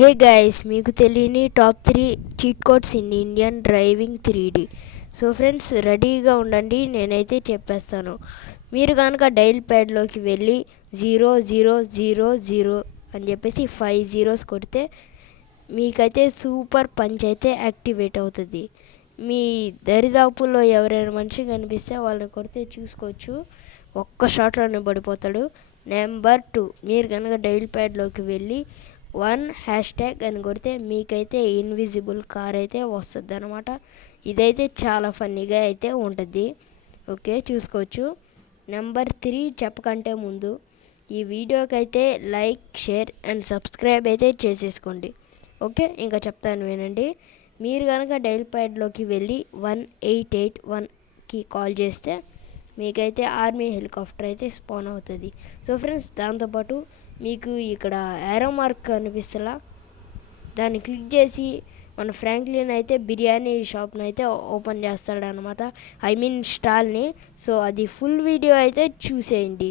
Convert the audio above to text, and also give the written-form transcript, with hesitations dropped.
Hey guys, మీకు తెలియని top 3 cheat codes in Indian driving 3D. So friends, రెడీగా ఉండండి, నేనైతే చెప్పేస్తాను. మీరు కనుక డైల్ ప్యాడ్లోకి వెళ్ళి 0000 అని చెప్పేసి 5 zeros కొడితే మీకైతే సూపర్ పంచ్ అయితే యాక్టివేట్ అవుతుంది. మీ దరిదాపుల్లో ఎవరైనా మనిషి కనిపిస్తే వాళ్ళని కొడితే చూసుకోవచ్చు, ఒక్క షాట్లోనే పడిపోతాడు. నెంబర్ 2, మీరు కనుక డైల్ ప్యాడ్లోకి వెళ్ళి 1# అని కొడితే మీకైతే ఇన్విజిబుల్ కార్ అయితే వస్తుంది అనమాట. ఇదైతే చాలా ఫన్నీగా అయితే ఉంటుంది. ఓకే, చూసుకోవచ్చు. నెంబర్ 3 చెప్పకంటే ముందు ఈ వీడియోకి అయితే లైక్, షేర్ అండ్ సబ్స్క్రైబ్ అయితే చేసేసుకోండి. ఓకే, ఇంకా చెప్తాను వినండి. మీరు కనుక డైల్ ప్యాడ్లోకి వెళ్ళి 1881కి కాల్ చేస్తే మీకైతే ఆర్మీ హెలికాప్టర్ అయితే స్పాన్ అవుతుంది. సో ఫ్రెండ్స్, దాంతోపాటు మీకు ఇక్కడ యారో మార్క్ కనిపిస్తలా, దాన్ని క్లిక్ చేసి మన ఫ్రాంక్లిన్ అయితే బిర్యానీ షాప్ని అయితే ఓపెన్ చేస్తాడనమాట, ఐ మీన్ స్టాల్ని. సో అది ఫుల్ వీడియో అయితే చూసేయండి.